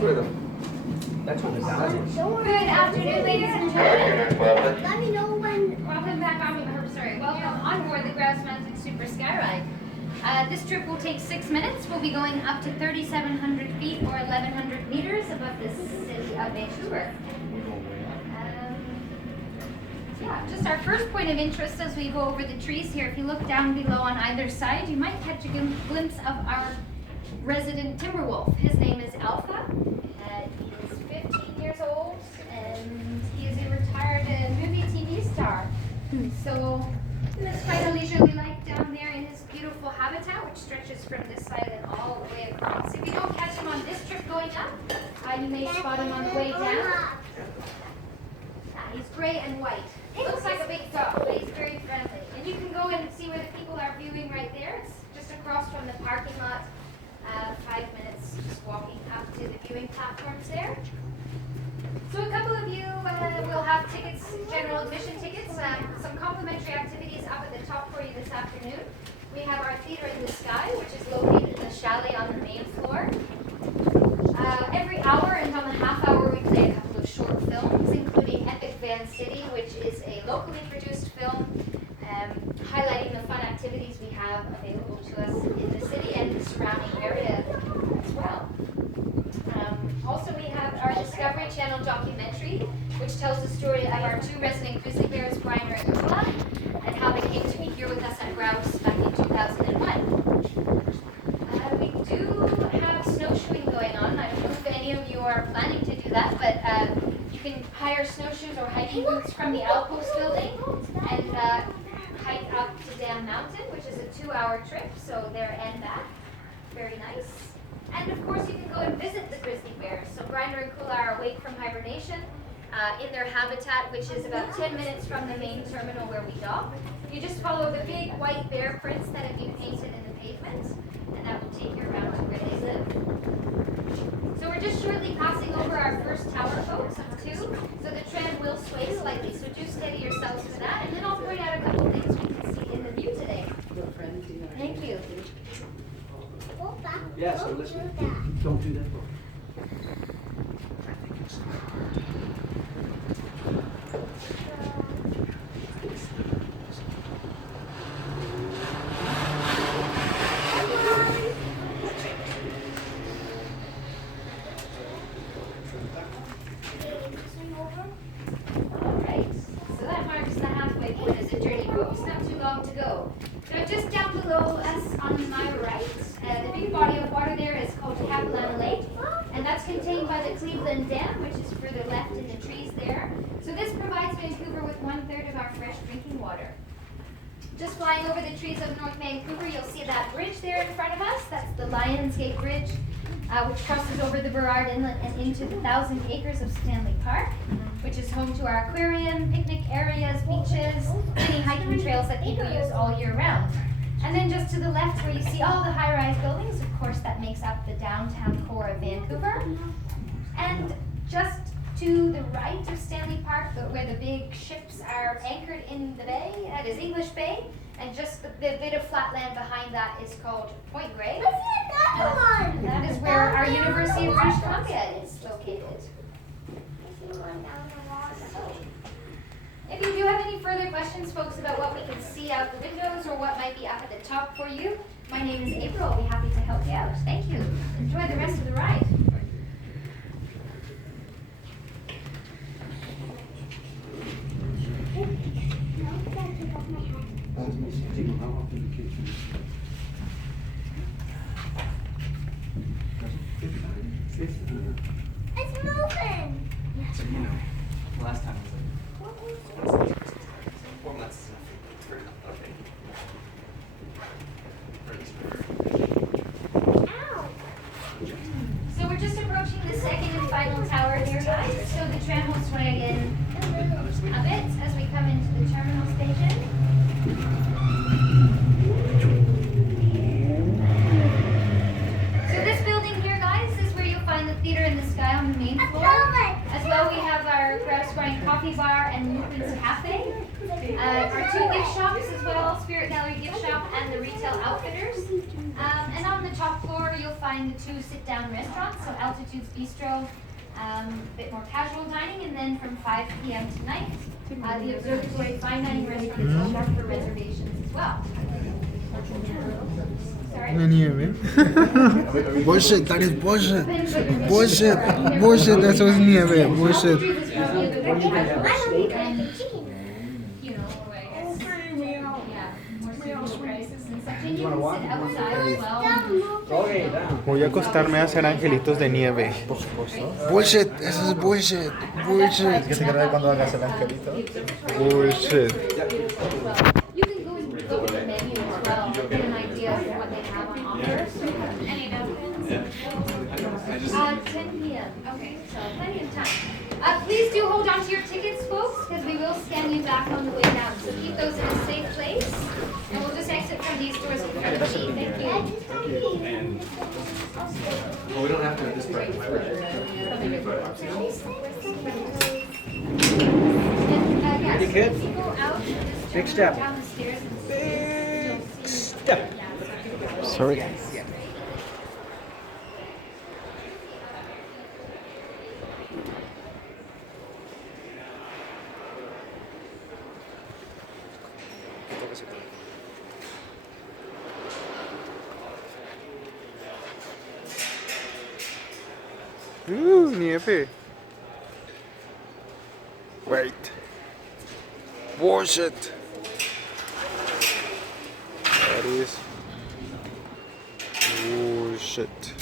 That's where the guys are. Good afternoon, ladies and gentlemen. Let me know when. Welcome back welcome on board the Grouse Mountain Super Skyride. This trip will take 6 minutes. We'll be going up to 3,700 feet or 1,100 meters above the city of Vancouver. Just our first point of interest as we go over the trees here. If you look down below on either side, you might catch a glimpse of our resident timber wolf. His name is Alpha. He is 15 years old and he is a retired movie TV star. So he lives quite a leisurely life down there in his beautiful habitat, which stretches from this side and all the way across. If you don't catch him on this trip going up, you may spot him on the way down. He's gray and white. He looks like a big dog, but he's very friendly. And you can go and see where the people are viewing right there. It's just across from the parking lot. 5 minutes just walking up to the viewing platforms there. So a couple of you will have tickets, general admission tickets, some complimentary activities up at the top for you this afternoon. We have our Theater in the Sky, which is located in the chalet on the main floor. Every hour and on the half hour we play a couple of short films, including Epic Van City, which is a locally produced film highlighting the fun activities we have available to us in the city and the surrounding area as well. Also, we have our Discovery Channel documentary, which tells the story of our two resident grizzly bears, Grinder and Kula, and how they came to be here with us at Grouse back in 2001. We do have snowshoeing going on. I don't know if any of you are planning to do that, but you can hire snowshoes or hiking boots from the Outpost building and hike up to Dam Mountain, which is a 2-hour trip, so there and back. Very nice. And of course, you can go and visit the grizzly bears. So Grinder and Kula are awake from hibernation in their habitat, which is about 10 minutes from the main terminal where we dock. You just follow the big white bear prints that have been painted in the pavement, and that will take you around to where they live. So we're just shortly passing over our first tower, folks, of 2. So the tread will sway slightly, so do steady yourselves for that. And then I'll point out a couple of things we can see in the view today. Thank you. Yeah, so listen. Don't do that. Alright, so that marks the halfway point as a journey, folks. Not too long to go. Now just down below us on my right, the big body of water there is called Caplan Lake, and that's contained by the Cleveland Dam, which is further left in the trees there. So this provides Vancouver with 1/3 of our fresh drinking water. Just flying over the trees of North Vancouver, you'll see that bridge there in front of us. That's the Lions Gate Bridge, which crosses over the Burrard Inlet and into the 1,000 acres of Stanley Park, which is home to our aquarium, picnic areas, beaches, many hiking trails that people use all year round. And then just to the left where you see all the high-rise buildings, of course that makes up the downtown core of Vancouver. And just to the right of Stanley Park, where the big ships are anchored in the bay, that is English Bay, and just the bit of flat land behind that is called Point Grey. And that is where our University of British Columbia is located. If you do have any further questions, folks, about what we can see out the windows or what might be up at the top for you, my name is April. I'll be happy to help you out. Thank you. Enjoy the rest of the ride. It's moving. So, you know, last time was like, 4 months is enough. Okay. Ow. So we're just approaching the second and final tower here, guys. So the tram will sway in a bit as we come into the terminal station. So this building here, guys, is where you'll find the Theater in the Sky on the main floor, as well, we have our grouse grind coffee bar and Lupin's Cafe. Our 2 gift shops as well, Spirit Gallery gift shop and the Retail Outfitters. And on the top floor, you'll find the 2 sit-down restaurants, so Altitudes Bistro, a bit more casual dining, and then from 5 p.m. tonight, the Observatory Fine Dining Restaurant is open for reservations as well. Sorry? Una nieve. Bullshit, that is bullshit. Bullshit. Bullshit, eso es nieve. Bullshit. And, you know, I guess, yeah, more suitable prices and such. And you can sit outside as well. Voy a acostarme a hacer angelitos de nieve. Bullshit, eso es bullshit. Bullshit. ¿Qué se quiere ver cuando hagas el angelito? Bullshit. You can go and look at the menu as well, get an idea of what they have on offer. Any announcements? 10 p.m. Okay, so plenty of time. Please do hold on to your tickets, folks, because we will scan you back on the way down. So keep those in a safe place, and we'll just exit from these doors in front of me. Thank you. Well, we don't have to at this point. Ready, kid? If you go out, just Big step. down the stairs and Step. Sorry. Nieve. Wait. Bullshit. That is bullshit.